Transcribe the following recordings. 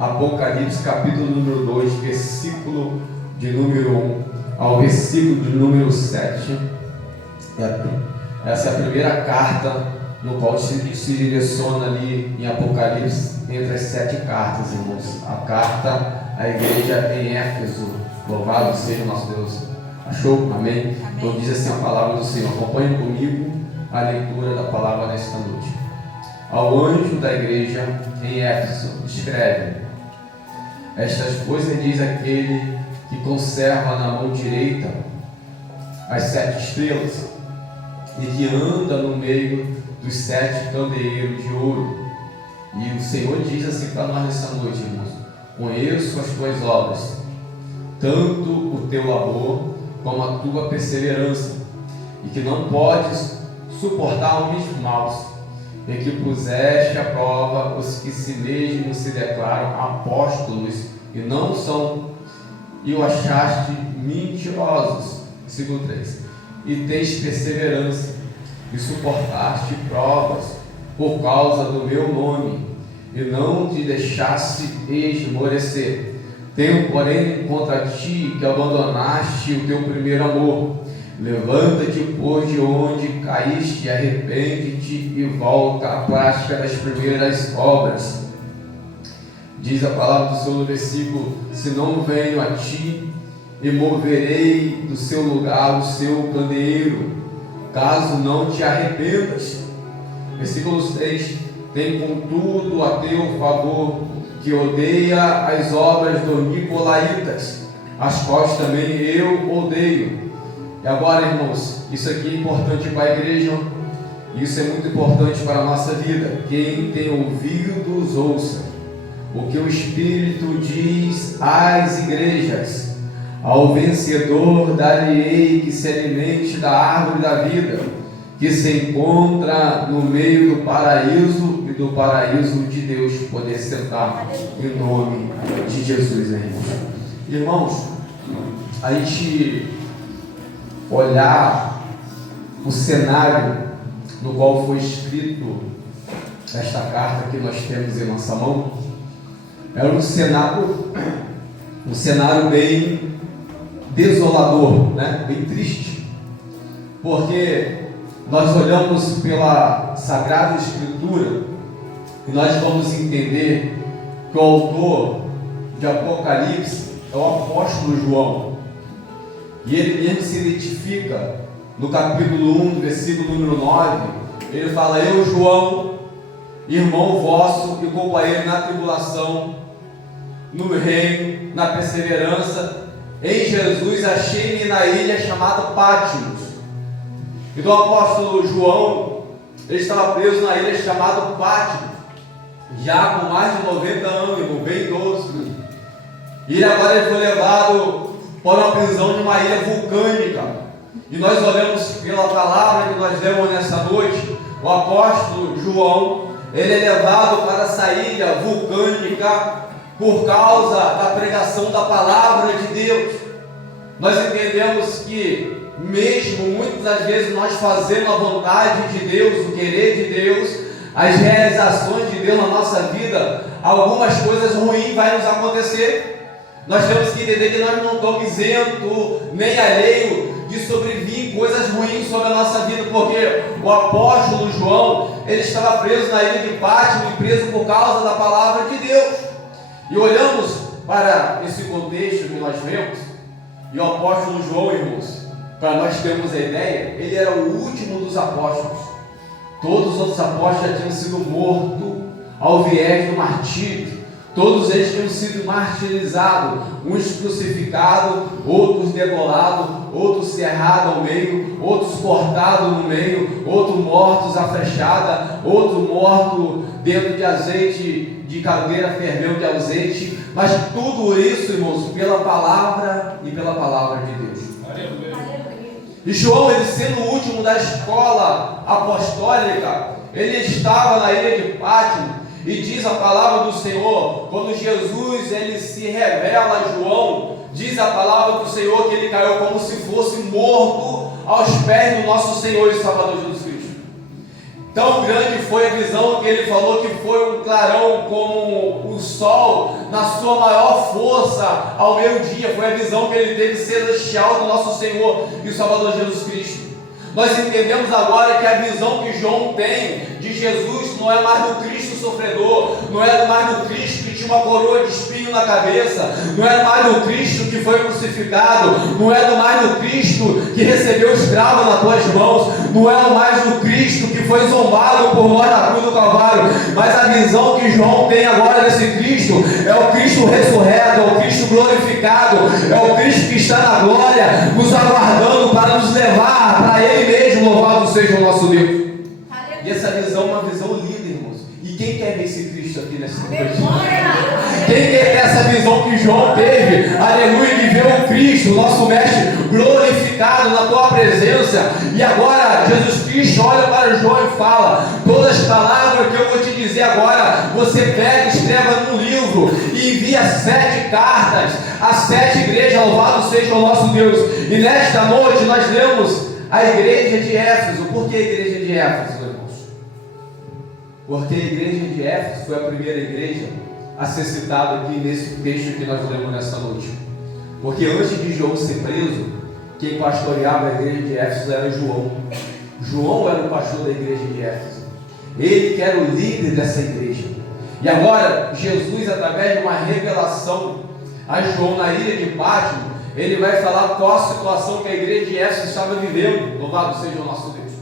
Apocalipse capítulo número 2, versículo de número 1 ao versículo de número 7. Essa é a primeira carta no qual se direciona ali em Apocalipse, entre as 7 cartas, irmãos. A carta à igreja em Éfeso. Louvado seja o nosso Deus. Achou? Amém? Então diz assim a palavra do Senhor. Acompanhe comigo a leitura da palavra nesta noite. Ao anjo da igreja em Éfeso, escreve: estas coisas diz aquele que conserva na mão direita as 7 estrelas e que anda no meio dos 7 candeeiros de ouro. E o Senhor diz assim para nós nessa noite, irmãos: conheço as tuas obras, tanto o teu labor como a tua perseverança, e que não podes suportar homens maus, e que puseste à prova os que si mesmos se declaram apóstolos e não são, e o achaste mentirosos. Versículo 3: e tens perseverança, e suportaste provas por causa do meu nome, e não te deixaste esmorecer. Tenho, porém, contra ti que abandonaste o teu primeiro amor. Levanta-te, pois, de onde caíste, arrepende-te e volta à prática das primeiras obras. Diz a palavra do Senhor no versículo: se não venho a ti, e moverei do seu lugar o seu candeeiro, caso não te arrependas. Versículo 6: tem contudo a teu favor que odeia as obras dos nicolaítas, as quais também eu odeio. E agora, irmãos, isso aqui é importante para a igreja, isso é muito importante para a nossa vida. Quem tem ouvidos, ouça o que o Espírito diz às igrejas. Ao vencedor dar-lhe-ei que se alimente da árvore da vida, que se encontra no meio do paraíso, e do paraíso de Deus poder sentar, em nome de Jesus, irmãos. Irmãos, a gente olhar o cenário no qual foi escrito esta carta que nós temos em nossa mão, era um cenário bem desolador, né? Bem triste, porque nós olhamos pela Sagrada Escritura e nós vamos entender que o autor de Apocalipse é o apóstolo João, e ele mesmo se identifica no capítulo 1, versículo número 9. Ele fala: eu, João, irmão vosso e companheiro na tribulação, no reino, na perseverança, em Jesus, achei-me na ilha chamada Patmos. Então o apóstolo João, ele estava preso na ilha chamada Patmos, já com mais de 90 anos, bem idoso. E ele agora foi levado para uma prisão de uma ilha vulcânica. E nós olhamos pela palavra que nós lemos nessa noite, o apóstolo João, ele é levado para essa ilha vulcânica por causa da pregação da palavra de Deus. Nós entendemos que mesmo muitas das vezes nós fazendo a vontade de Deus, o querer de Deus, as realizações de Deus na nossa vida, algumas coisas ruins vão nos acontecer. Nós temos que entender que nós não estamos isentos nem alheio de sobrevir coisas ruins sobre a nossa vida, porque o apóstolo João, ele estava preso na ilha de Patmos, preso por causa da palavra de Deus. E olhamos para esse contexto que nós vemos, e o apóstolo João, irmãos, para nós termos a ideia, ele era o último dos apóstolos. Todos os outros apóstolos já tinham sido mortos ao viés do martírio. Todos eles tinham sido martirizados, uns crucificados, outros degolados, outros cerrados ao meio, outros cortados no meio, outros mortos à flechada, outros mortos dentro de azeite, de caldeira fervendo de azeite. Mas tudo isso, irmãos, pela palavra e pela palavra de Deus. E João, ele sendo o último da escola apostólica, ele estava na ilha de Patmos. E diz a palavra do Senhor, quando Jesus ele se revela a João, diz a palavra do Senhor que ele caiu como se fosse morto aos pés do nosso Senhor e Salvador Jesus Cristo. Tão grande foi a visão que ele falou que foi um clarão como o sol na sua maior força ao meio-dia. Foi a visão que ele teve celestial do nosso Senhor e Salvador Jesus Cristo. Nós entendemos agora que a visão que João tem de Jesus não é mais do Cristo sofredor, não é mais do Cristo que tinha uma coroa de espinho na cabeça, não é mais do Cristo que foi crucificado, não é mais do Cristo que recebeu escravo nas tuas mãos, não é mais do Cristo que foi zombado por nós na cruz do Calvário, mas a visão que João tem agora desse Cristo é o Cristo ressurreto, é o Cristo glorificado, é o Cristo que está na glória, nos aguardando para nos levar para Ele mesmo. Louvado seja o nosso Deus. E essa visão é uma visão linda, irmãos. E quem quer ver esse Cristo aqui nessa noite? Quem quer ter essa visão que João teve? Aleluia, de ver o Cristo, nosso mestre, glorificado na tua presença. E agora Jesus Cristo olha para João e fala: todas as palavras que eu vou te dizer agora, você pega, escreva num livro e envia 7 cartas a 7 igrejas. Louvado seja o nosso Deus. E nesta noite nós lemos a igreja de Éfeso. Por que a igreja de Éfeso, irmãos? Porque a igreja de Éfeso foi a primeira igreja a ser citada aqui nesse texto que nós lemos nessa noite. Porque antes de João ser preso, quem pastoreava a igreja de Éfeso era João. João era o pastor da igreja de Éfeso. Ele que era o líder dessa igreja. E agora, Jesus, através de uma revelação a João na ilha de Pátimo, ele vai falar qual a situação que a igreja de Éfeso estava vivendo. Louvado seja o nosso Deus.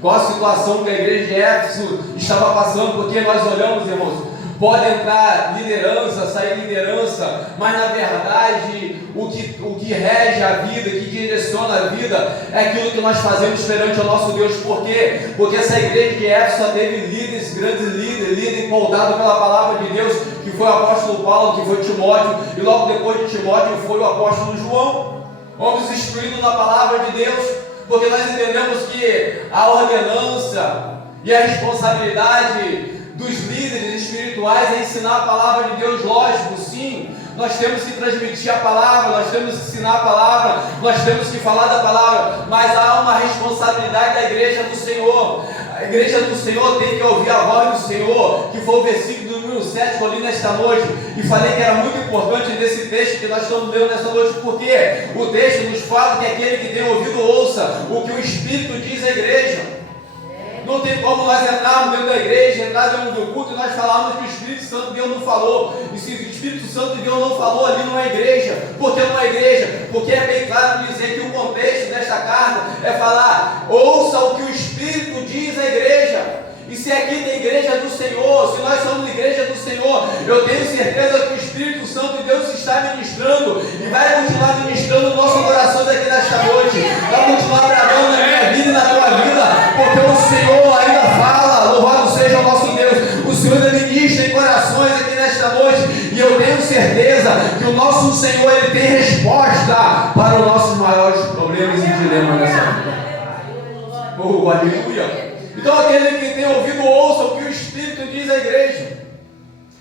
Qual a situação que a igreja de Éfeso estava passando, porque nós olhamos, irmãos, pode entrar liderança, sair liderança, mas na verdade o que rege a vida, que direciona a vida, é aquilo que nós fazemos perante o nosso Deus. Por quê? Porque essa igreja de Éfeso só teve líderes, grandes líder empolgado pela palavra de Deus, que foi o apóstolo Paulo, que foi Timóteo, e logo depois de Timóteo foi o apóstolo João, homens instruídos na palavra de Deus, porque nós entendemos que a ordenança e a responsabilidade dos líderes espirituais é ensinar a palavra de Deus. Lógico, sim, nós temos que transmitir a palavra, nós temos que ensinar a palavra, nós temos que falar da palavra, mas há uma responsabilidade da igreja do Senhor. A igreja do Senhor tem que ouvir a voz do Senhor, que foi o versículo número 7 que eu li nesta noite, e falei que era muito importante nesse texto que nós estamos lendo nesta noite, porque o texto nos fala que aquele que tem ouvido ouça o que o Espírito diz à igreja. Não tem como nós entrarmos dentro da igreja, entrar dentro do culto e nós falarmos que o Espírito Santo de Deus não falou. E se o Espírito Santo de Deus não falou, ali não é igreja. Por que não é igreja? Porque é bem claro dizer que o contexto desta carta é falar: ouça o que o Espírito diz à igreja. E se aqui tem igreja do Senhor, se nós somos igreja do Senhor, eu tenho certeza que o Espírito Santo de Deus está ministrando e vai continuar ministrando nossos corações aqui nesta noite. Vai continuar trabalhando na minha vida e na tua vida, porque o Senhor ainda fala. Louvado seja o nosso Deus. O Senhor ainda ministra em corações aqui nesta noite, e eu tenho certeza que o nosso Senhor, Ele tem resposta para os nossos maiores problemas e dilemas nessa vida. Oh, aleluia! Então aquele que tem ouvido, ouça o que o Espírito diz à igreja.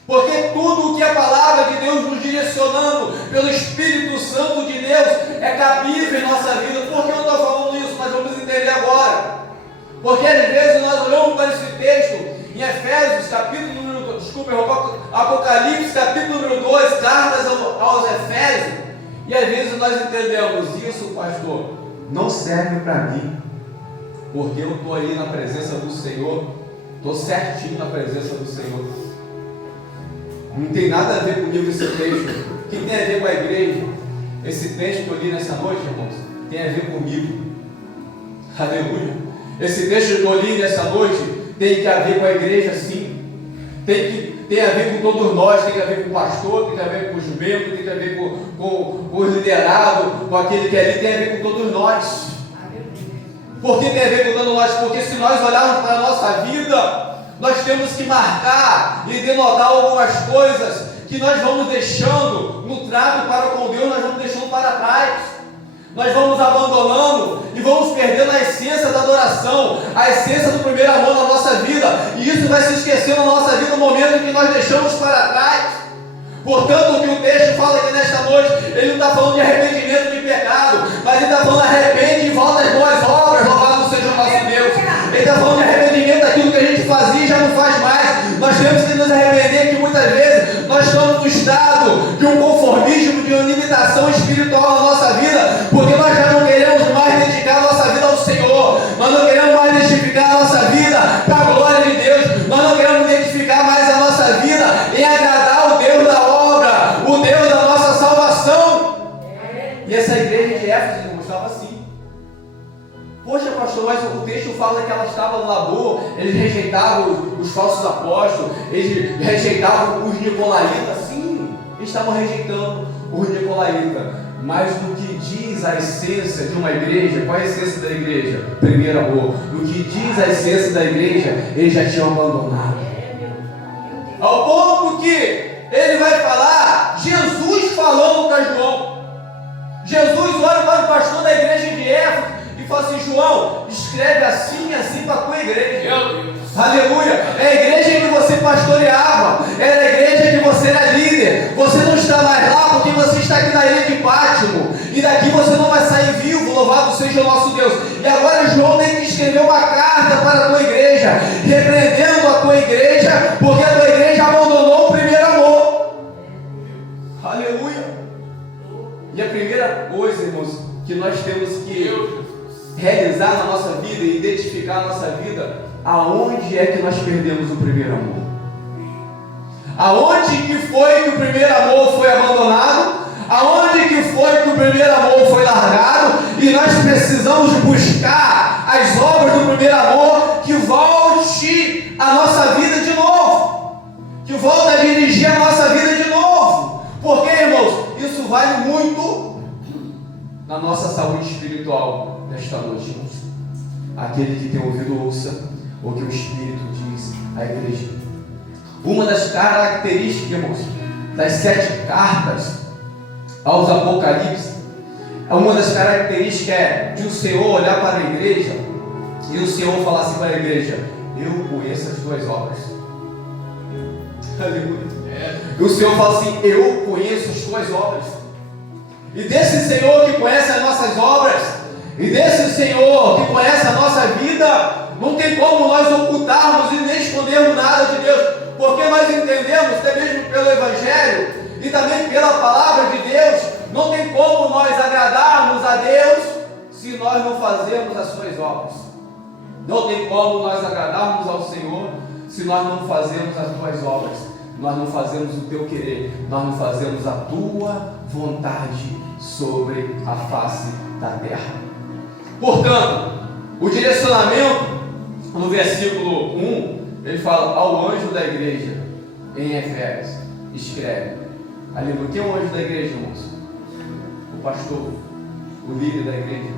Porque tudo o que a palavra de Deus nos direcionando pelo Espírito Santo de Deus é cabível em nossa vida. Por que eu estou falando isso? Mas vamos entender agora. Porque às vezes nós olhamos para esse texto em Efésios, Apocalipse, capítulo número 2, cartas aos Efésios, e às vezes nós entendemos isso, pastor, não serve para mim. Porque eu estou aí na presença do Senhor, estou certinho na presença do Senhor. Não tem nada a ver comigo esse texto. O que tem a ver com a igreja? Esse texto que eu li nessa noite, irmãos, tem a ver comigo. Aleluia. Esse texto que eu li nessa noite tem a ver com a igreja, sim. Tem a ver com todos nós, tem a ver com o pastor, tem a ver com os membros, tem a ver com o liderado, com aquele que é ali, tem a ver com todos nós. Por que tem a ver com todos nós? Porque se nós olharmos para a nossa vida, nós temos que marcar e denotar algumas coisas que nós vamos deixando no trato para com Deus, nós vamos deixando para trás. Nós vamos abandonando e vamos perdendo a essência da adoração, a essência do primeiro amor na nossa vida, e isso vai se esquecendo na nossa vida no momento em que nós deixamos para trás. Portanto, o que o texto fala aqui nesta noite, ele não está falando de arrependimento de pecado, mas ele está falando arrepende e volta às boas obras. Louvado seja o nosso Deus. Ele está falando de arrependimento daquilo que a nos arrepender que muitas vezes nós estamos no estado de um conformismo, de uma limitação espiritual na nossa vida, porque nós já não queremos mais dedicar a nossa vida ao Senhor, nós não queremos mais dedicar a nossa vida para a glória de Deus, nós não queremos dedicar mais a nossa vida em agradar o Deus da obra, o Deus da nossa salvação. E essa igreja de Éfeso, irmão, estava assim. Poxa, pastor, mas o texto fala que ela estava no labor, eles rejeitavam os falsos apóstolos, eles rejeitavam os nicolaítas. Sim, eles estavam rejeitando os nicolaítas. Mas no que diz a essência de uma igreja, qual é a essência da igreja? Primeiro amor. No que diz a essência da igreja, eles já tinham abandonado. Ao ponto que ele vai falar, Jesus falando para João. Jesus olha para o pastor da igreja de Éfeso e fala assim: João, escreve assim e assim para a tua igreja. Aleluia! É a igreja que você pastoreava, era a igreja que você era líder. Você não está mais lá porque você está aqui na ilha de Pátimo, e daqui você não vai sair vivo, louvado seja o nosso Deus. E agora João tem que escrever uma carta para a tua igreja, repreendendo a tua igreja, porque a tua igreja abandonou o primeiro amor. Aleluia! E a primeira coisa, irmãos, que nós temos que realizar na nossa vida e identificar na nossa vida, aonde é que nós perdemos o primeiro amor? Aonde que foi que o primeiro amor foi abandonado? Aonde que foi que o primeiro amor foi largado? E nós precisamos buscar as obras do primeiro amor que volte a nossa vida de novo, que volte a dirigir a nossa vida de novo. Porque, irmãos, isso vale muito na nossa saúde espiritual nesta noite, irmãos. Aquele que tem ouvido, ouça o que o Espírito diz à igreja. Uma das características, irmãos, das 7 cartas aos Apocalipse, uma das características é de o Senhor olhar para a igreja e o Senhor falar assim para a igreja: eu conheço as tuas obras. Aleluia. E o Senhor fala assim: eu conheço as tuas obras. E desse Senhor que conhece as nossas obras, e desse Senhor que conhece a nossa vida, não tem como nós ocultarmos e nem escondermos nada de Deus, porque nós entendemos, até mesmo pelo Evangelho e também pela palavra de Deus, não tem como nós agradarmos a Deus se nós não fazermos as suas obras. Não tem como nós agradarmos ao Senhor se nós não fazermos as tuas obras. Nós não fazemos o teu querer, nós não fazemos a tua vontade sobre a face da terra. Portanto, o direcionamento, no versículo 1, ele fala ao anjo da igreja em Efésios, escreve. Aleluia. Quem é o anjo da igreja, irmãos? O pastor, o líder da igreja.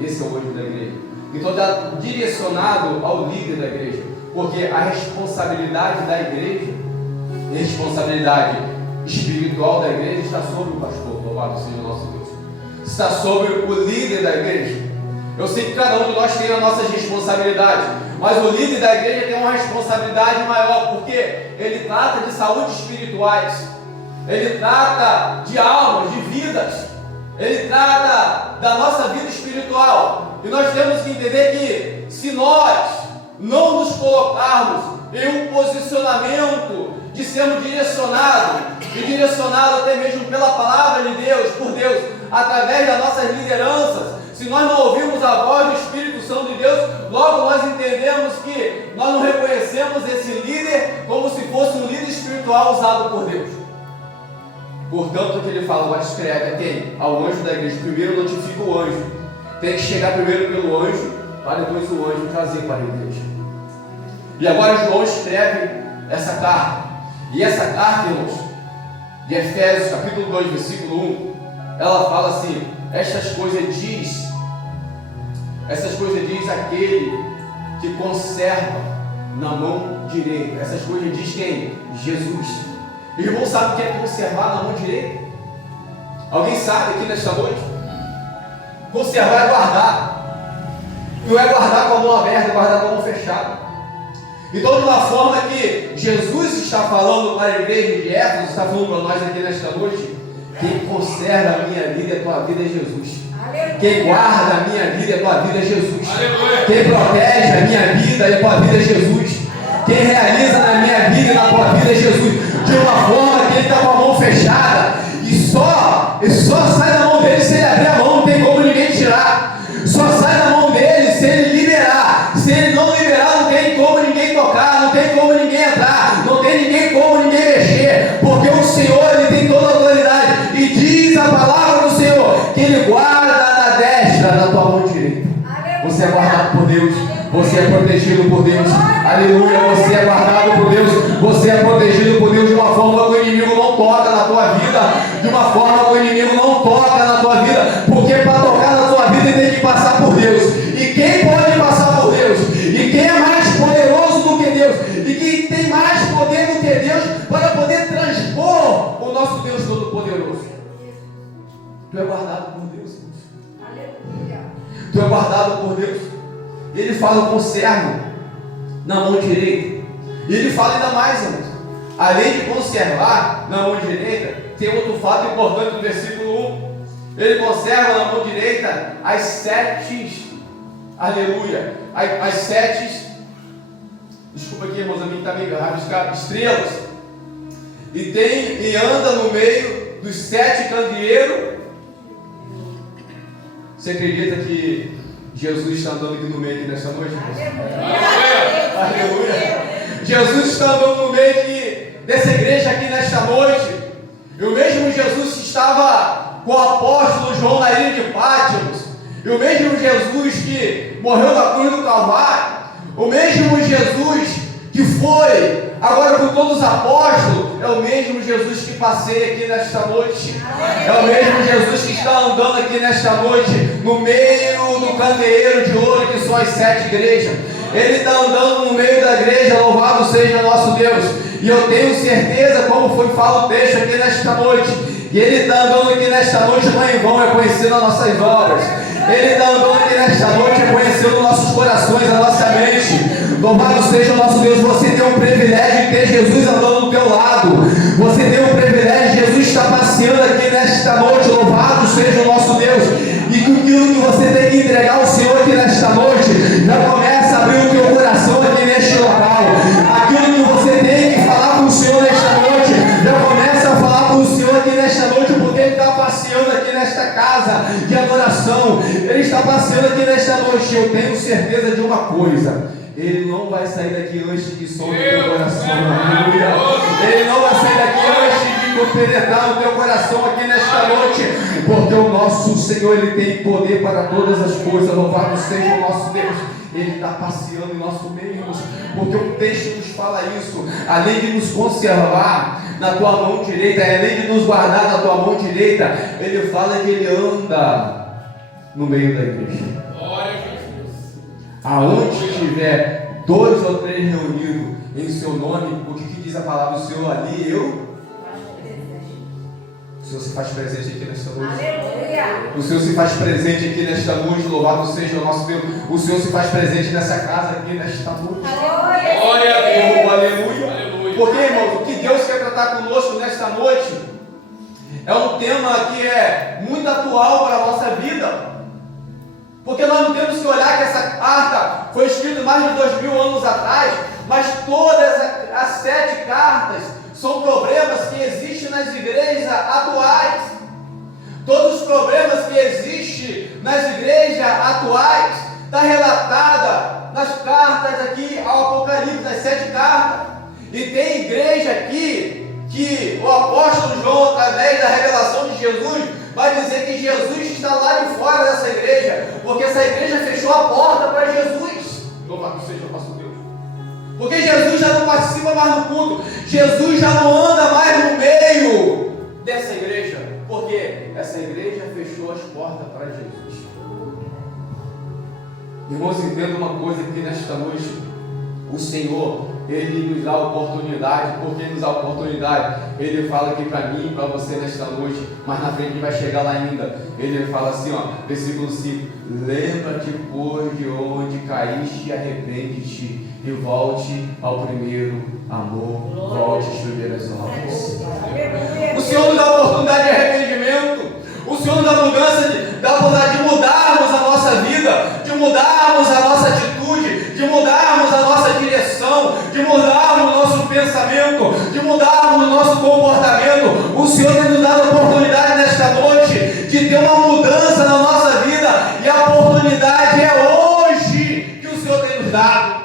Esse é o anjo da igreja. Então está direcionado ao líder da igreja, porque a responsabilidade da igreja, a responsabilidade espiritual da igreja está sobre o pastor, louvado seja o nosso Deus. Está sobre o líder da igreja. Eu sei que cada um de nós tem as nossas responsabilidades, mas o líder da igreja tem uma responsabilidade maior, porque ele trata de saúde espirituais, ele trata de almas, de vidas, ele trata da nossa vida espiritual. E nós temos que entender que se nós não nos colocarmos em um posicionamento de sermos direcionados, e direcionados até mesmo pela palavra de Deus, por Deus, através das nossas lideranças, se nós não ouvirmos a voz do Espírito Santo de Deus, logo nós entendemos que nós não reconhecemos esse líder como se fosse um líder espiritual usado por Deus. Portanto, o que ele fala, agora escreve a quem? Ao anjo da igreja. Primeiro notifica o anjo. Tem que chegar primeiro pelo anjo, para depois o anjo trazer para a igreja. E agora João escreve essa carta. E essa carta, irmãos, de Efésios, capítulo 2, versículo 1, ela fala assim: essas coisas diz aquele que conserva na mão direita. Essas coisas diz quem? Jesus. Irmão, sabe o que é conservar na mão direita? Alguém sabe aqui nesta noite? Conservar é guardar. Não é guardar com a mão aberta, é guardar com a mão fechada. Então, de uma forma que Jesus está falando para a igreja de Éfeso, está falando para nós aqui nesta noite: quem conserva a minha vida e a tua vida é Jesus. Aleluia. Quem guarda a minha vida e a tua vida é Jesus. Aleluia. Quem protege a minha vida e a tua vida é Jesus. Quem realiza na minha vida e na tua vida é Jesus, de uma forma que ele está com a mão fechada, e só sai da mão dele se ele abrir a mão, não tem como ninguém tirar. Só sai da mão dele se ele liberar. Se ele não liberar, não tem como ninguém tocar, não tem como ninguém entrar, não tem ninguém como ninguém mexer, porque o Senhor, ele tem toda a autoridade, e diz a palavra do Senhor, que ele guarda na destra da tua mão direita. Você é guardado por Deus, você é protegido por Deus, aleluia, você é guardado por Deus, você é protegido por Deus de uma forma que o inimigo não toca na tua vida, de uma forma que o inimigo não toca na tua vida, porque para tocar na tua vida ele tem que passar por Deus, e quem pode passar por Deus, e quem é mais poderoso do que Deus, e quem tem mais poder do que Deus, para poder transpor o nosso Deus Todo-Poderoso. Tu é guardado por Deus, aleluia. Tu é guardado por Deus. Ele fala com o servo na mão direita. E ele fala ainda mais, irmãos. Além de conservar na mão direita, tem outro fato importante no versículo 1. Ele conserva na mão direita as 7, aleluia, as 7, desculpa aqui, irmãos, a mim está meio rabiscado, estrelas. E anda no meio dos 7 candeeiros. Você acredita que Jesus está andando aqui no meio aqui nessa noite? Aleluia! Aleluia! Jesus está andando no meio dessa igreja aqui nesta noite. E o mesmo Jesus que estava com o apóstolo João na ilha de Pátimos, e o mesmo Jesus que morreu na cruz do Calvário, o mesmo Jesus que foi agora com todos os apóstolos, é o mesmo Jesus que passeia aqui nesta noite, é o mesmo Jesus que está andando aqui nesta noite, no meio do candeeiro de ouro que são as 7 igrejas. Ele está andando no meio da igreja, louvado seja o nosso Deus, e eu tenho certeza, como foi fala o texto aqui nesta noite, e ele está andando aqui nesta noite não é em vão, reconhecendo as nossas obras. Ele está andando aqui nesta noite, reconhecendo nossos corações, a nossa mente. Louvado seja o nosso Deus. Você tem o privilégio de ter Jesus andando do teu lado. Você tem o privilégio de Jesus estar passeando aqui nesta noite. Louvado seja o nosso Deus. E que aquilo que você tem que entregar ao Senhor aqui nesta noite, já começa a abrir o teu coração aqui neste local. Aquilo que você tem que falar com o Senhor nesta noite, já começa a falar com o Senhor aqui nesta noite, porque Ele está passeando aqui nesta casa de adoração. Ele está passeando aqui nesta noite. Eu tenho certeza de uma coisa: Ele não vai sair daqui antes de som no teu coração, aleluia. Ele não vai sair daqui antes de penetrar no teu coração aqui nesta noite, porque o nosso Senhor, Ele tem poder para todas as coisas. Louvado seja o nosso Deus. Ele está passeando em nosso meio, irmãos, porque o texto nos fala isso. Além de nos conservar na tua mão direita, além de nos guardar na tua mão direita, Ele fala que Ele anda no meio da igreja. Aonde estiver 2 ou 3 reunidos em seu nome, o que diz a palavra do Senhor ali? O Senhor se faz presente aqui nesta noite. Aleluia. O Senhor se faz presente aqui nesta noite. Louvado seja o nosso Deus. O Senhor se faz presente nessa casa aqui nesta noite. Aleluia. Aleluia. Porque, irmãos, o que Deus quer tratar conosco nesta noite é um tema que é muito atual para a nossa vida. Porque nós não temos que olhar que essa carta foi escrita mais de 2000 anos atrás, mas todas as 7 cartas são problemas que existem nas igrejas atuais. Todos os problemas que existem nas igrejas atuais está relatada nas cartas aqui ao Apocalipse, nas 7 cartas. E tem igreja aqui que o apóstolo João, através da revelação de Jesus, vai dizer que Jesus está lá de fora dessa igreja, porque essa igreja fechou a porta para Jesus. Louvado seja o nosso Deus. Porque Jesus já não participa mais do culto, Jesus já não anda mais no meio dessa igreja, porque essa igreja fechou as portas para Jesus. Irmãos, entenda uma coisa aqui nesta noite: o Senhor, Ele nos dá oportunidade. Por que nos dá oportunidade? Ele fala aqui para mim e para você nesta noite, mas na frente vai chegar lá ainda. Ele fala assim, ó, versículo 5: lembra-te, pois, de onde caíste e arrepende-te, e volte ao primeiro amor, volte às primeiras obras. O Senhor nos dá oportunidade de arrependimento. O Senhor nos dá mudança, dá oportunidade de mudarmos a nossa vida, de mudarmos a nossa atitude, de mudarmos a nossa direção, de mudarmos pensamento, de mudarmos o nosso comportamento. O Senhor tem nos dado a oportunidade nesta noite de ter uma mudança na nossa vida, e a oportunidade é hoje que o Senhor tem nos dado.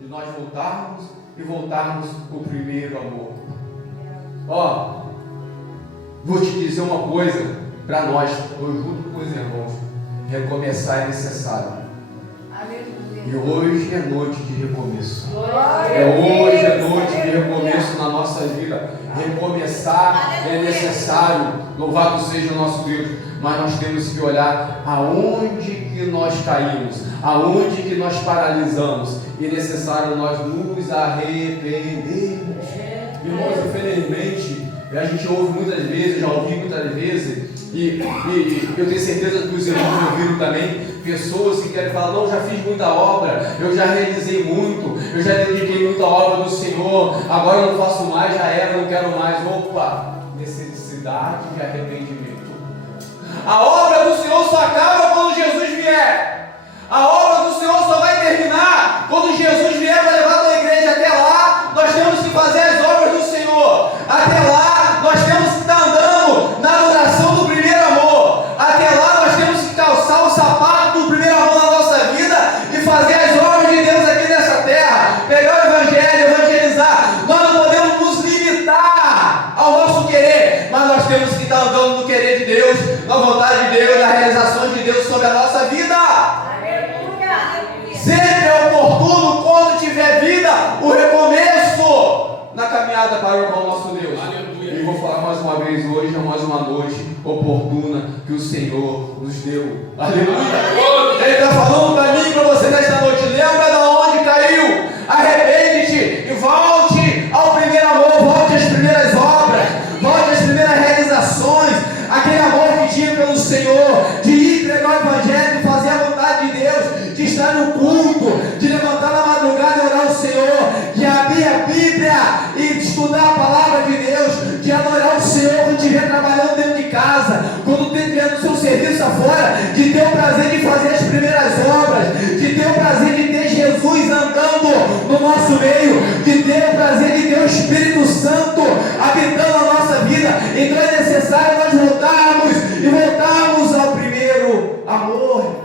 De nós voltarmos o primeiro amor. Ó, vou te dizer uma coisa para nós, eu junto com os irmãos, recomeçar é necessário. E hoje é noite de recomeço. Hoje é noite de recomeço na nossa vida. Recomeçar é necessário. Louvado seja o nosso Deus. Mas nós temos que olhar aonde que nós caímos, aonde que nós paralisamos. E é necessário nós nos arrependermos. Irmãos, infelizmente, a gente ouve muitas vezes, já ouvi muitas vezes, e eu tenho certeza que os irmãos ouviram também, pessoas que querem falar: não, já fiz muita obra, eu já realizei muito, eu já dediquei muita obra do Senhor, agora eu não faço mais, já era, não quero mais. Opa, necessidade de arrependimento. A obra do Senhor só acaba quando Jesus vier. A obra do Senhor só vai terminar quando Jesus vier para levar a igreja. Até lá, nós temos que fazer as obras do Senhor. Até lá, nós temos que estar andando na adoração do primeiro amor. Até lá, nós temos que calçar o sapato do primeiro amor na nossa vida e fazer as obras de Deus aqui nessa terra. Pegar o Evangelho, evangelizar. Nós não podemos nos limitar ao nosso querer, mas nós temos que estar andando no querer de Deus, na vontade de Deus, nas realizações de Deus sobre a nossa vida. Sempre é oportuno, quando tiver vida, o recomeço na caminhada para o nosso Deus. Aleluia. E vou falar mais uma vez hoje, é mais uma noite oportuna que o Senhor nos deu. Aleluia. Ele está falando para mim e para você nesta noite. Lembra de onde caiu? Arrepende-te e volte ao primeiro amor, volte às primeiras obras, volte às primeiras realizações, aquele amor que tinha pelo Senhor, de ir pregar o Evangelho, de fazer a vontade de Deus, de estar no culto, de levantar na madrugada e orar ao Senhor, de abrir a Bíblia e estudar a palavra de Deus, de adorar o Senhor quando estiver trabalhando dentro de casa, quando estiver no seu serviço afora, de ter o prazer de fazer as primeiras obras, de ter o prazer de ter Jesus andando no nosso meio, de ter o prazer de ter o Espírito Santo habitando a nossa vida. Então é necessário nós voltarmos ao primeiro amor.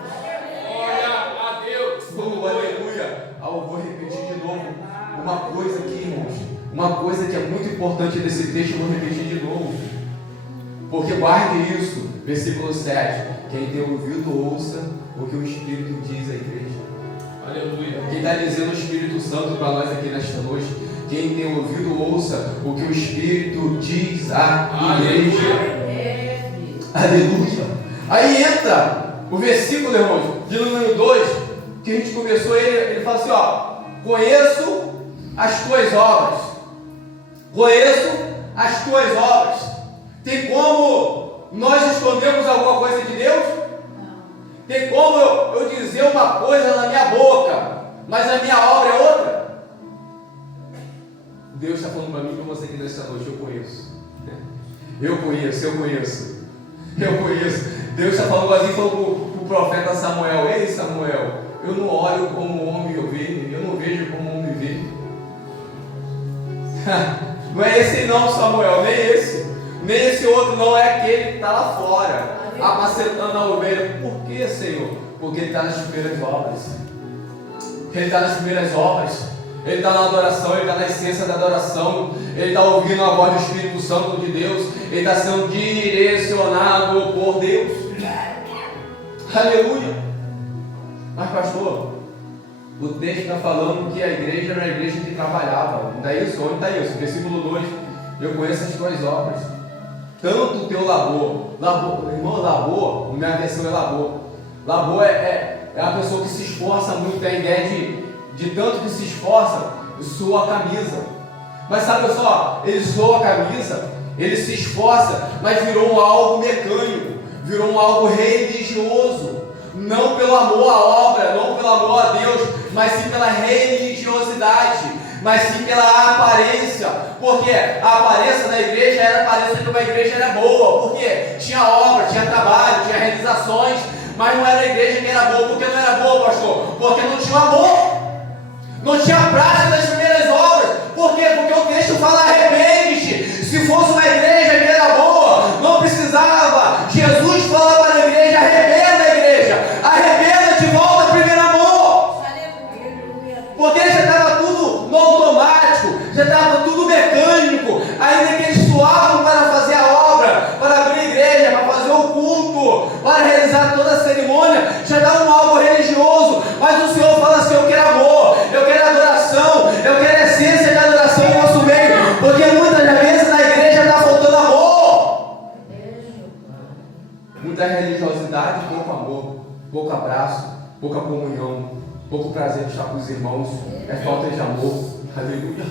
Aleluia. Eu vou repetir de novo uma coisa aqui, irmãos. Uma coisa que é muito importante nesse texto, eu vou repetir de novo. Porque guarde isso, versículo 7. Quem tem ouvido, ouça o que o Espírito diz à igreja. Aleluia. Quem está dizendo o Espírito Santo para nós aqui nesta noite? Quem tem ouvido, ouça o que o Espírito diz à igreja. Aleluia. Aí entra o versículo, irmãos, de número 2. Que a gente começou, ele fala assim: ó, conheço as tuas obras. Conheço as tuas obras. Tem como nós escondermos alguma coisa de Deus? Não. Tem como eu dizer uma coisa na minha boca, mas a minha obra é outra? Deus está falando para mim e para você aqui nesta noite: eu conheço. Eu conheço. Deus está falando assim, falou para o profeta Samuel: ei, Samuel, eu não olho como o homem vê, eu não vejo como o homem vê. Não é esse não, Samuel, nem esse outro não, é aquele que está lá fora, apacentando a ovelha. Por que, Senhor? Porque ele está nas primeiras obras. Ele está nas primeiras obras. Ele está na adoração, ele está na essência da adoração, ele está ouvindo a voz do Espírito Santo de Deus, ele está sendo direcionado por Deus. Aleluia. Mas pastor, o texto está falando que a igreja era a igreja que trabalhava. Não é isso? Onde está isso? Versículo 2: eu conheço as tuas obras, tanto o teu labor, irmão, labor, minha versão é labor. Labor é a pessoa que se esforça muito, tem a ideia de tanto que se esforça, sua a camisa. Mas sabe só, ele soa a camisa, ele se esforça, mas virou algo mecânico, virou algo religioso. Não pelo amor à obra, não pelo amor a Deus, mas sim pela religiosidade, mas sim pela aparência. Porque a aparência da igreja era a aparência de uma igreja era boa, porque tinha obra, tinha trabalho, tinha realizações, mas não era a igreja que era boa. Por que não era boa, pastor? Porque não tinha amor, não tinha prática das primeiras obras. Por quê? fala arrepende-te. Se fosse uma igreja que era boa, não precisava. Jesus fala para a igreja, arrependa a igreja. Arrependa-te, volta ao primeiro amor. Porque já estava tudo no automático, já estava tudo mecânico. Ainda que eles suavam para fazer a obra, para abrir a igreja, para fazer o culto, para realizar toda a cerimônia, já dava algo religioso. Mas o Senhor fala assim, eu quero amor, eu quero adoração, eu quero a essência de adoração no nosso meio. Porque muitas vezes na igreja está faltando amor. Muita religiosidade, pouco amor, pouco abraço, pouca comunhão, pouco prazer de estar com os irmãos. É falta de amor. Aleluia.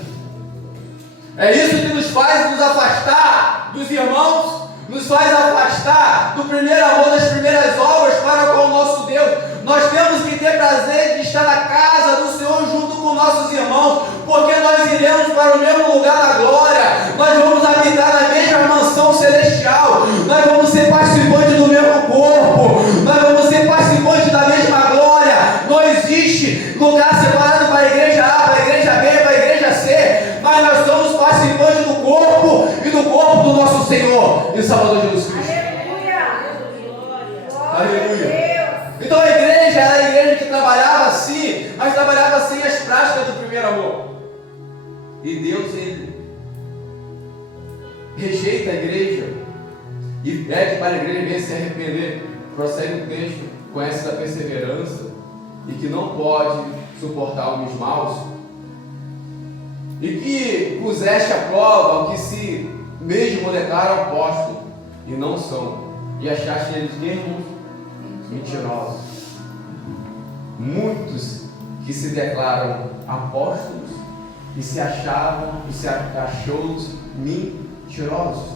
É isso que nos faz nos afastar dos irmãos, nos faz afastar do primeiro amor, das primeiras obras para com o nosso Deus. Nós temos que ter prazer de estar na casa do Senhor junto com nossos irmãos, porque nós iremos para o mesmo lugar na glória, nós vamos habitar na mesma mansão celestial, nós vamos ser participantes do mesmo corpo, nós vamos ser participantes da mesma glória. Não existe lugar separado para a igreja A, para a igreja B, para a igreja C, mas nós somos participantes do corpo e do corpo do nosso Senhor e Salvador Jesus Cristo. Aleluia. Então a igreja era a igreja que trabalhava assim, mas trabalhava sem as práticas do primeiro amor. E Deus, ele rejeita a igreja e pede para a igreja vir se arrepender. Prossegue o texto com essa perseverança e que não pode suportar homens maus e que puseste à prova o que se mesmo declaram apóstolos e não são, e achaste eles mesmos mentirosos. Muitos que se declaram apóstolos e se achavam e se achou mentirosos.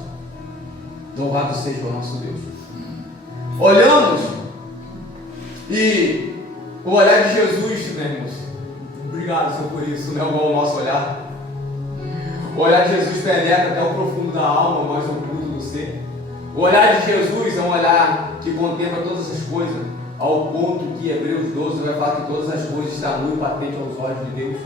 Louvado seja o nosso Deus. Olhamos e o olhar de Jesus, né, irmãos? Obrigado, Senhor, por isso, não é igual o nosso olhar. O olhar de Jesus penetra até o profundo da alma, mais oculto do ser. O olhar de Jesus é um olhar que contempla todas as coisas, ao ponto que Hebreus 12 vai falar que todas as coisas estão nu e patente aos olhos de Deus,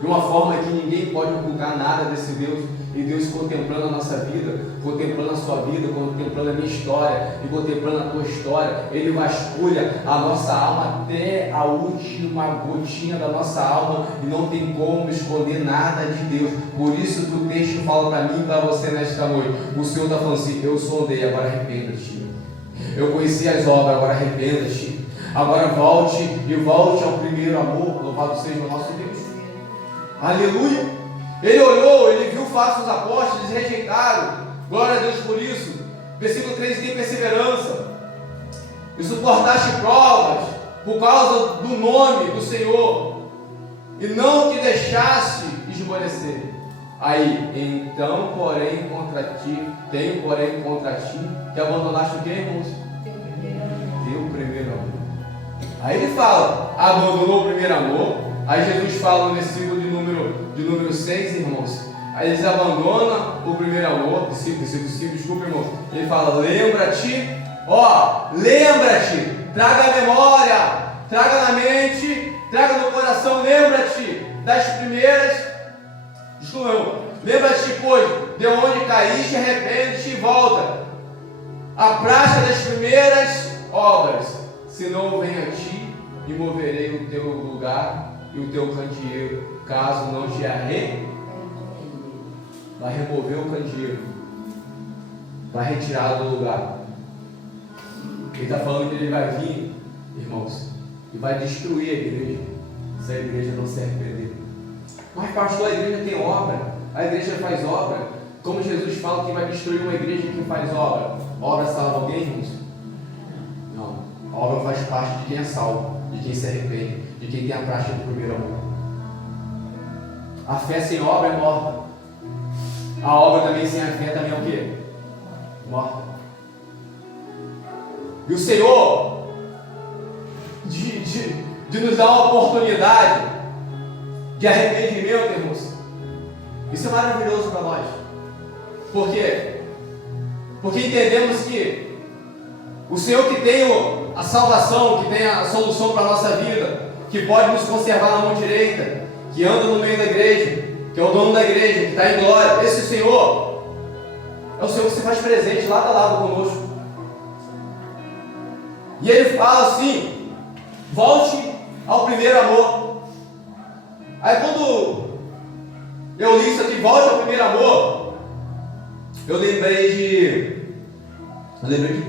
de uma forma que ninguém pode ocultar nada desse Deus. E Deus contemplando a nossa vida, contemplando a sua vida, contemplando a minha história e contemplando a tua história, Ele vasculha a nossa alma até a última gotinha da nossa alma e não tem como esconder nada de Deus. Por isso que o texto fala para mim e para você nesta noite. O Senhor está falando assim, eu sondei, agora arrependa-te. Eu conheci as obras, agora arrependa-te. Agora volte e volte ao primeiro amor. Louvado seja o nosso Deus. Aleluia. Ele olhou, ele viu falsos apóstolos, eles rejeitaram. Glória a Deus por isso. Versículo 3: tem perseverança e suportaste provas por causa do nome do Senhor, e não te deixaste esmorecer. Aí, então, porém, contra ti, que abandonaste o que, irmãos? Teu primeiro amor. Aí ele fala, abandonou o primeiro amor. Aí Jesus fala no versículo de número 6, irmãos. Aí eles abandonam o primeiro amor, versículo 5, desculpa, irmão. Ele fala, lembra-te, traga a memória, traga na mente, traga no coração, lembra-te das primeiras, desculpa, irmão, lembra-te, pois, de onde caíste, arrepende-te e volta. A prática das primeiras obras, senão venha a ti e moverei o teu lugar e o teu candeeiro, caso não te vai remover o candeeiro, vai retirar do lugar. Ele está falando que ele vai vir, irmãos, e vai destruir a igreja, se a igreja não se arrepender. Mas pastor, a igreja tem obra, a igreja faz obra. Como Jesus fala que vai destruir uma igreja que faz obra? Obra salva alguém, irmãos? Não, a obra faz parte de quem é salvo, de quem se arrepende, de quem tem a prática do primeiro amor. A fé sem obra é morta. A obra também sem a fé também é o quê? Morta. E o Senhor de nos dar uma oportunidade de arrependimento, irmãos, isso é maravilhoso para nós. Por quê? Porque entendemos que o Senhor que tem a salvação, que tem a solução para a nossa vida, que pode nos conservar na mão direita, que anda no meio da igreja, que é o dono da igreja, que está em glória, esse Senhor é o Senhor que se faz presente lado a lado conosco. E ele fala assim: volte ao primeiro amor. Aí quando eu li isso aqui, volte ao primeiro amor, eu lembrei de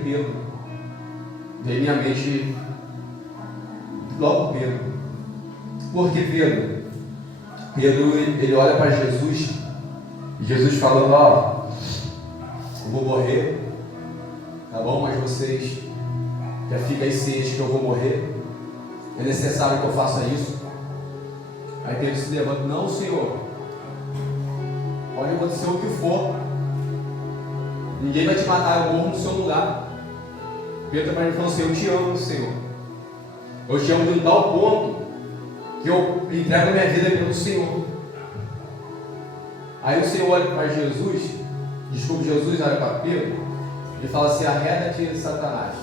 Pedro. Veio minha mente logo Pedro. Porque Pedro, ele olha para Jesus, e Jesus falando: ó, eu vou morrer, tá bom? Mas vocês já ficam aí cientes que eu vou morrer, é necessário que eu faça isso. Aí Pedro se levanta: não, Senhor, pode acontecer o que for, ninguém vai te matar, eu morro no seu lugar. Pedro também falou assim: eu te amo, Senhor, eu te amo de um tal ponto que eu entrego a minha vida pelo Senhor. Aí o Senhor olha para Jesus, Jesus olha para Pedro e fala assim: arreda-te, Satanás.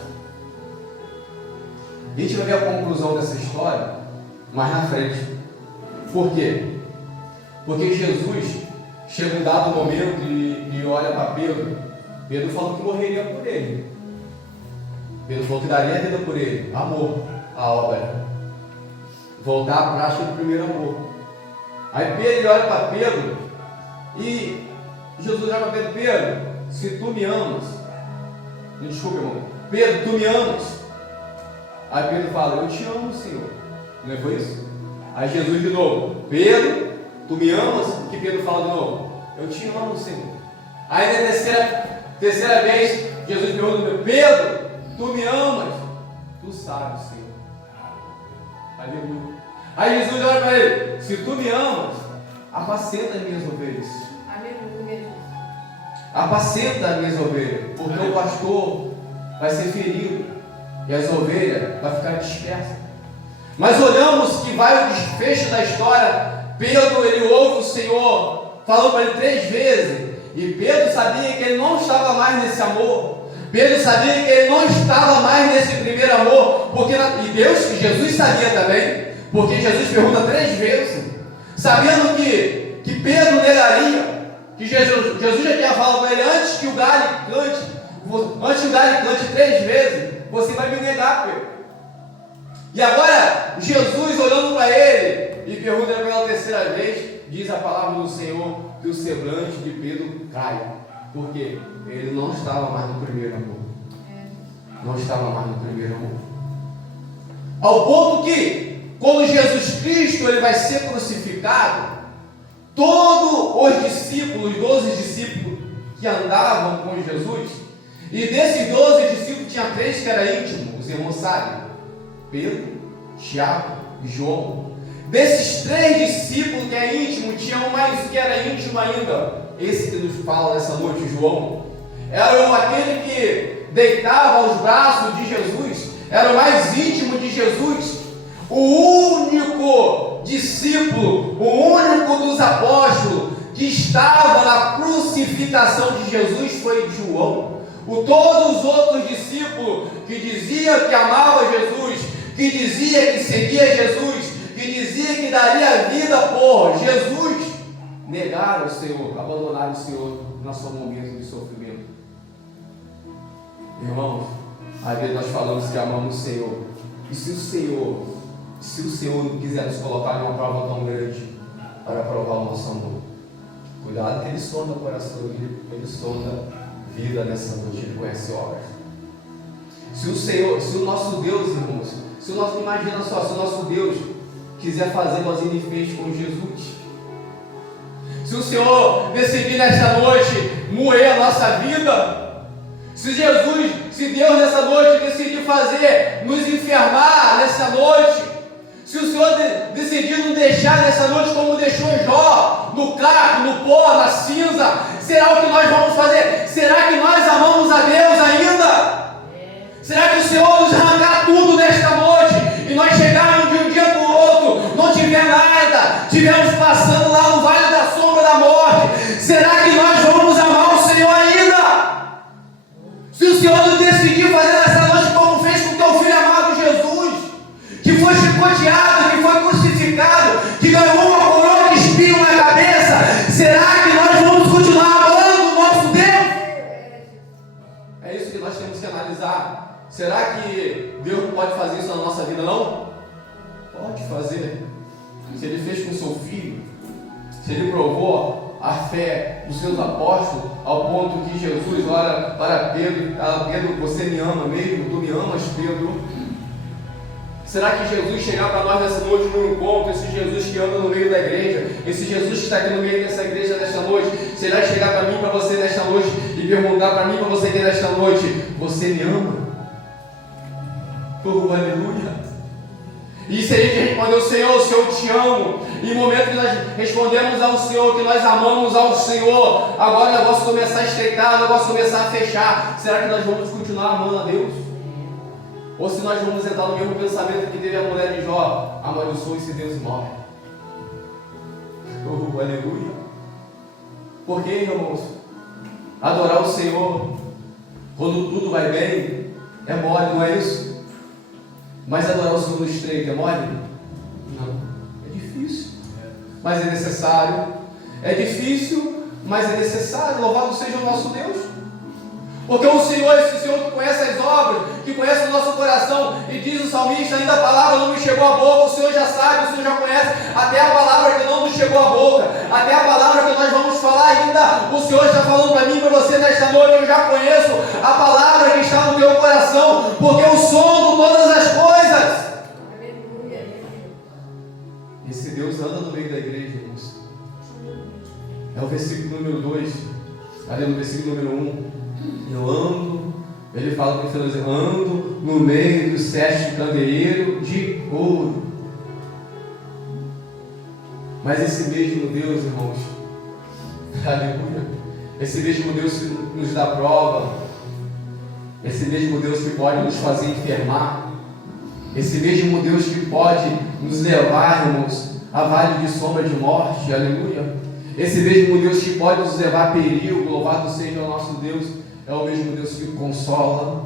E a gente vai ver a conclusão dessa história mais na frente. Por quê? Porque Jesus chega um dado momento e olha para Pedro. Pedro falou que morreria por ele. Pedro falou que daria a vida por ele. Amor, a obra. Voltar à prática do primeiro amor. Aí Pedro olha para Pedro e Jesus olha para Pedro: Pedro, se tu me amas, me desculpa, irmão, Pedro, tu me amas. Aí Pedro fala: eu te amo, Senhor. Não foi isso? Aí Jesus de novo: Pedro, tu me amas? O que Pedro fala de novo? Eu te amo, Senhor. Aí na terceira vez, Jesus pergunta: Pedro, tu me amas? Tu sabes, Senhor. Aleluia. Aí Jesus olha para ele: se tu me amas, apacenta as minhas ovelhas. Aleluia. Apacenta as minhas ovelhas, porque o pastor vai ser ferido e as ovelhas vão ficar dispersas. Mas olhamos que vai o desfecho da história. Pedro, ele ouve o Senhor falando para ele 3 vezes, e Pedro sabia que ele não estava mais nesse amor. Pedro sabia que ele não estava mais nesse primeiro amor, e Jesus sabia também, porque Jesus pergunta 3 vezes, sabendo que Pedro negaria, que Jesus já tinha falado para ele: antes que o galho cante 3 vezes, você vai me negar, Pedro. E agora Jesus olhando para ele e pergunta pela 3ª vez, diz a palavra do Senhor que o semblante de Pedro cai. Por quê? Ele não estava mais no primeiro amor. Não estava mais no primeiro amor. Ao ponto que, quando Jesus Cristo ele vai ser crucificado, todos os discípulos, 12 discípulos que andavam com Jesus, e desses 12 discípulos tinha 3 que eram íntimos, os irmãos sabem: Pedro, Tiago e João. Desses 3 discípulos que é íntimo, tinha um mais que era íntimo ainda. Esse que nos fala nessa noite, João, era aquele que deitava aos braços de Jesus, era o mais íntimo de Jesus, o único discípulo, o único dos apóstolos que estava na crucificação de Jesus foi João. Todos os outros discípulos que diziam que amava Jesus, que dizia que seguia Jesus, que dizia que daria a vida por Jesus, negaram o Senhor, abandonaram o Senhor no seu momento de sofrimento. Irmãos, às vezes nós falamos que amamos o Senhor, e se o Senhor não quiser nos colocar em uma prova tão grande para provar o nosso amor, cuidado que Ele sonda o coração, Ele sonda a vida nessa noite, Ele conhece obras. Se o nosso Deus, irmãos, imagina só, se o nosso Deus quiser fazer o que Ele fez com Jesus, se o Senhor decidir nesta noite moer a nossa vida, se Deus nessa noite decidir nos enfermar nessa noite, se o Senhor decidir nos deixar nessa noite como deixou Jó, no caco, no pó, na cinza, será o que nós vamos fazer? Será que nós amamos a Deus ainda? Será que o Senhor nos arrancar tudo nesta noite e nós chegarmos de um dia para o outro, não tiver nada, estivermos passando lá no vale da sombra da morte? Será que nós vamos amar o Senhor ainda? Se o Senhor nos decidir fazer nessa noite como fez com o teu filho amado Jesus, que foi chicoteado, que foi crucificado, que ganhou uma coroa de espinho na cabeça, É isso que nós temos que analisar. Será que Deus não pode fazer isso na nossa vida, não? Pode fazer. Se Ele fez com o seu filho, se Ele provou a fé dos seus apóstolos, ao ponto que Jesus olha para Pedro, Pedro, você me ama mesmo? Tu me amas, Pedro? Será que Jesus chegar para nós nessa noite no encontro, esse Jesus que anda no meio da igreja, esse Jesus que está aqui no meio dessa igreja nesta noite, será que chegar para mim, para você nesta noite e perguntar para mim, para você aqui nesta noite, você me ama? Oh, aleluia! E se a gente responder ao Senhor, Senhor, eu te amo, e no momento que nós respondemos ao Senhor, que nós amamos ao Senhor, agora o negócio começar a estreitar, o negócio começar a fechar, será que nós vamos continuar amando a Deus? Ou se nós vamos entrar no mesmo pensamento que teve a mulher de Jó, amaldiçoa esse Deus morre. Oh, aleluia! Porque, irmãos, adorar o Senhor, quando tudo vai bem, é mole, não é isso? Mas adorar o Senhor no estreito é mole? Não, é difícil, mas é necessário. É difícil, mas é necessário. Louvado seja o nosso Deus. Porque o Senhor, esse Senhor que conhece as obras, que conhece o nosso coração, e diz o salmista, ainda a palavra não me chegou à boca, o Senhor já sabe, o Senhor já conhece, até a palavra que não nos chegou à boca, até a palavra que nós vamos falar ainda, o Senhor está falando para mim e para você nesta noite, eu já conheço a palavra que está no teu coração, porque eu sondo todas as coisas. Esse Deus anda no meio da igreja, irmãos. É o versículo número 2, ali no versículo número 1. Eu ando, ele fala para o Senhor, ando no meio do 7 candeeiro de ouro. Mas esse mesmo Deus, irmãos, aleluia, esse mesmo Deus que nos dá prova, esse mesmo Deus que pode nos fazer enfermar, esse mesmo Deus que pode nos levar, irmãos, a vale de sombra de morte, aleluia, esse mesmo Deus que pode nos levar a perigo, louvado seja o nosso Deus. É o mesmo Deus que consola,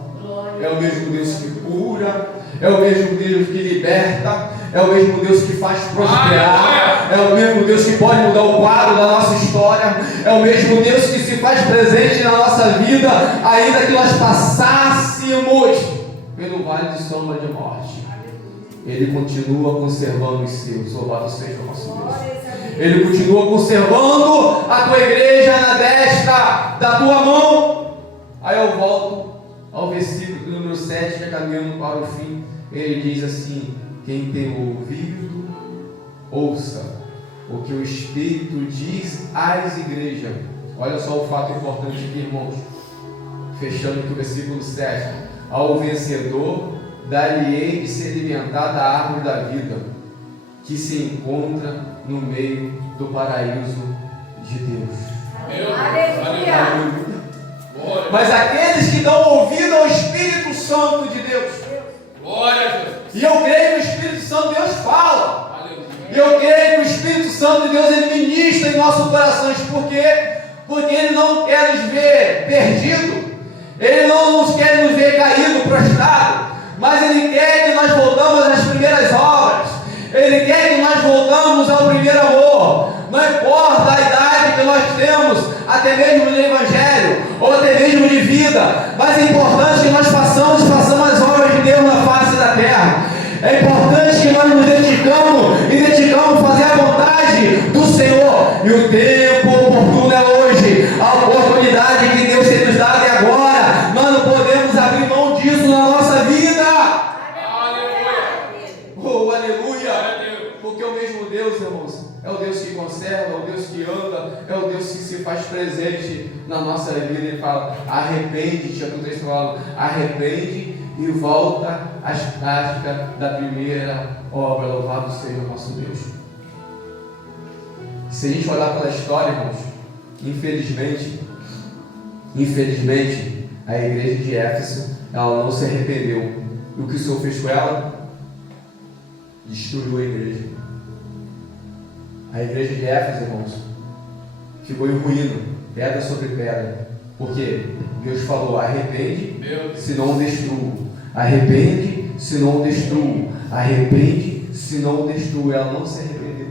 é o mesmo Deus que cura, é o mesmo Deus que liberta, é o mesmo Deus que faz prosperar, é o mesmo Deus que pode mudar o quadro da nossa história, é o mesmo Deus que se faz presente na nossa vida, ainda que nós passássemos pelo vale de sombra de morte. Ele continua conservando os seus, louvado seja o nosso Deus. Ele continua conservando a tua igreja na destra da tua mão. Aí eu volto ao versículo número 7, já caminhando para o fim. Ele diz assim: quem tem ouvido, ouça o que o Espírito diz às igrejas. Olha só o fato importante aqui, irmãos. Fechando aqui o versículo 7. Ao vencedor, dar-lhe-ei de se alimentar da árvore da vida, que se encontra no meio do paraíso de Deus. Aleluia! Mas aqueles que dão ouvido ao Espírito Santo de Deus, e eu creio que o Espírito Santo de Deus fala, e eu creio que o Espírito Santo de Deus ele ministra em nossos corações. Por quê? Porque Ele não quer nos ver perdidos, Ele não nos quer nos ver caído, prostrado, mas Ele quer que nós voltamos às primeiras obras, Ele quer que nós voltamos ao primeiro amor. Não importa a idade que nós temos, até mesmo no Evangelho, ou até mesmo de vida, mas é importante que nós façamos as obras de Deus na face da terra. É importante que nós nos dedicamos a fazer a vontade do Senhor. E o tempo oportuno é hoje, a oportunidade que Deus tem nos dado é agora. Nós não podemos abrir mão disso na nossa vida. Aleluia! Oh, aleluia! Porque o mesmo Deus, irmãos, é o Deus que conserva, é o Deus que anda, é o Deus que se faz presente na nossa vida. Ele fala: arrepende-te, é o que o texto fala, arrepende e volta às práticas da primeira obra. Louvado seja o nosso Deus. Se a gente olhar pela história, irmãos, infelizmente, a igreja de Éfeso, ela não se arrependeu. E o que o Senhor fez com ela? Destruiu a igreja. A igreja de Éfeso, irmãos, ficou em ruína, pedra sobre pedra. Por quê? Deus falou: arrepende, senão destruo. Arrepende, senão destruo. Arrepende, senão destruo. Ela não se arrependeu.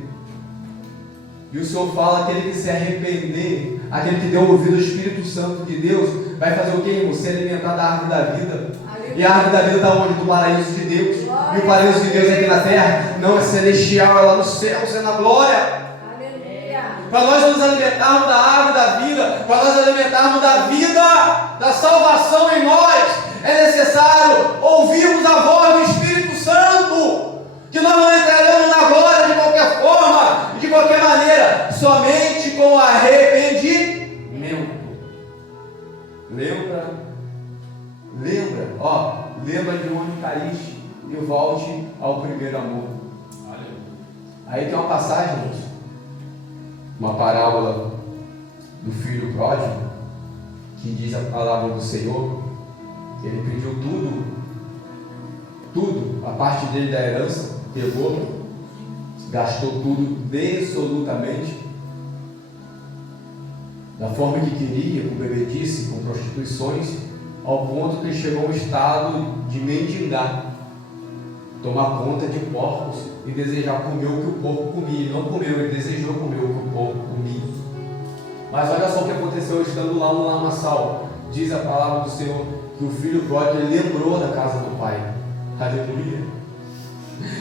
E o Senhor fala: aquele que se arrepender, aquele que deu ouvido ao Espírito Santo de Deus, vai fazer o que, irmão? Se alimentar da árvore da vida. E a árvore da vida está onde? Do paraíso de Deus. E o paraíso de Deus aqui na terra não é celestial, é lá no céu, é na glória. Para nós nos alimentarmos da árvore da vida, para nós alimentarmos da vida, da salvação em nós, é necessário ouvirmos a voz do Espírito Santo, que nós não entraremos na glória de qualquer forma, de qualquer maneira, somente com arrependimento. Lembra de onde caíste e volte ao primeiro amor. Aí tem uma passagem, uma parábola do filho pródigo, que diz a palavra do Senhor. Ele pediu tudo, a parte dele da herança, pegou, gastou tudo absolutamente, da forma que queria, com bebedice, com prostituições, ao ponto que ele chegou a um estado de mendigar, tomar conta de porcos e desejar comer o que o porco comia. Ele não comeu, ele desejou comer o que o porco comia. Mas olha só o que aconteceu estando lá no lamaçal. Diz a palavra do Senhor que o filho pródigo lembrou da casa do pai. Aleluia.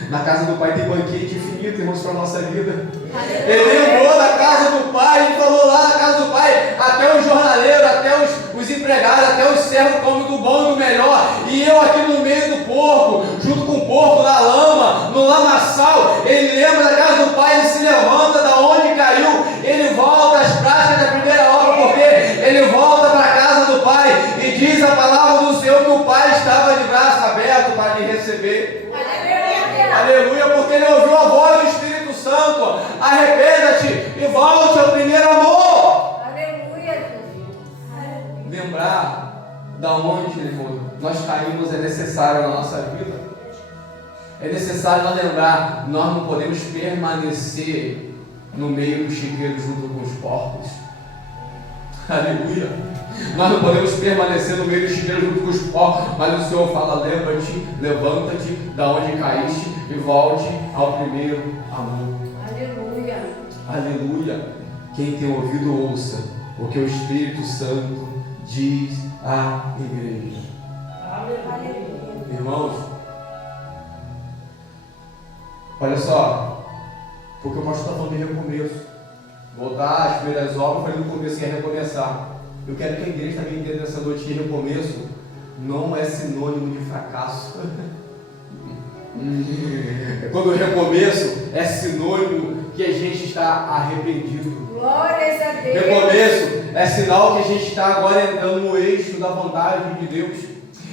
Na casa do pai tem banquete infinito, irmãos, para a nossa vida. Ele lembrou da casa do pai, ele falou lá na casa do pai, até os jornaleiros, até os empregados, até os servos comem do bom e do melhor. E eu aqui no meio do porco, junto com o porco na lama, no lamaçal. Ele lembra da casa do pai, ele se levanta da onde caiu, ele volta às práticas da primeira obra, porque ele volta para a casa do pai e diz a palavra do Senhor que o pai estava de braço aberto para lhe receber. Aleluia, porque ele ouviu a voz do Espírito Santo. Arrependa-te e volte ao primeiro amor. Aleluia. Lembrar da onde, irmão, nós caímos é necessário na nossa vida. É necessário nós lembrar, nós não podemos permanecer no meio do chiqueiro junto com os porcos. Aleluia. Nós não podemos permanecer no meio do chiqueiro junto com os porcos, mas o Senhor fala: levanta-te da onde caíste e volte ao primeiro amor. Aleluia. Aleluia. Quem tem ouvido, ouça o que o Espírito Santo diz à igreja. Aleluia. Irmãos, olha só, porque o pastor está falando de recomeço. Voltar às primeiras obras, falei no começo que ia recomeçar. Eu quero que a igreja também entenda essa noite que recomeço não é sinônimo de fracasso. Quando eu recomeço, é sinônimo que a gente está arrependido. Glórias a Deus. Recomeço é sinal que a gente está agora entrando no eixo da vontade de Deus.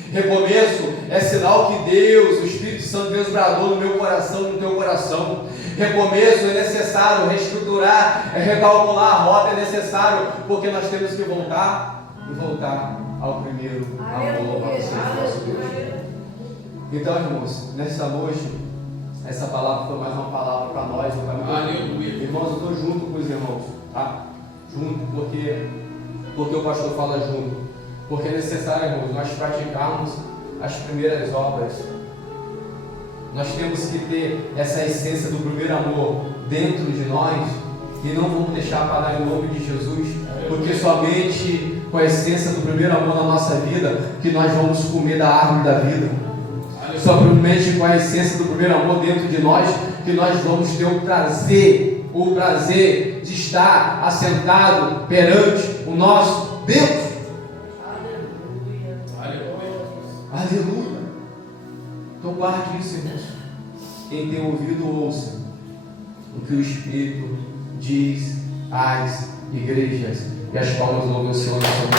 Recomeço é sinal que Deus, o Espírito Santo de Deus, bradou no meu coração, no teu coração. Recomeço é necessário reestruturar, recalcular a rota, é necessário, porque nós temos que voltar ao primeiro amor para o nosso Deus. Então, irmãos, nessa noite, essa palavra foi mais uma palavra para nós. Irmãos, eu estou junto com os irmãos, tá? Junto, porque o pastor fala junto. Porque é necessário, irmãos, nós praticarmos as primeiras obras. Nós temos que ter essa essência do primeiro amor dentro de nós e não vamos deixar apagar em nome de Jesus, porque somente com a essência do primeiro amor na nossa vida que nós vamos comer da árvore da vida. Somente com a essência do primeiro amor dentro de nós que nós vamos ter o prazer de estar assentado perante o nosso Deus. Aleluia. Então guarde isso, irmãos. Quem tem ouvido, ouça o que o Espírito diz às igrejas. E as palmas louvem o Senhor nessa noite.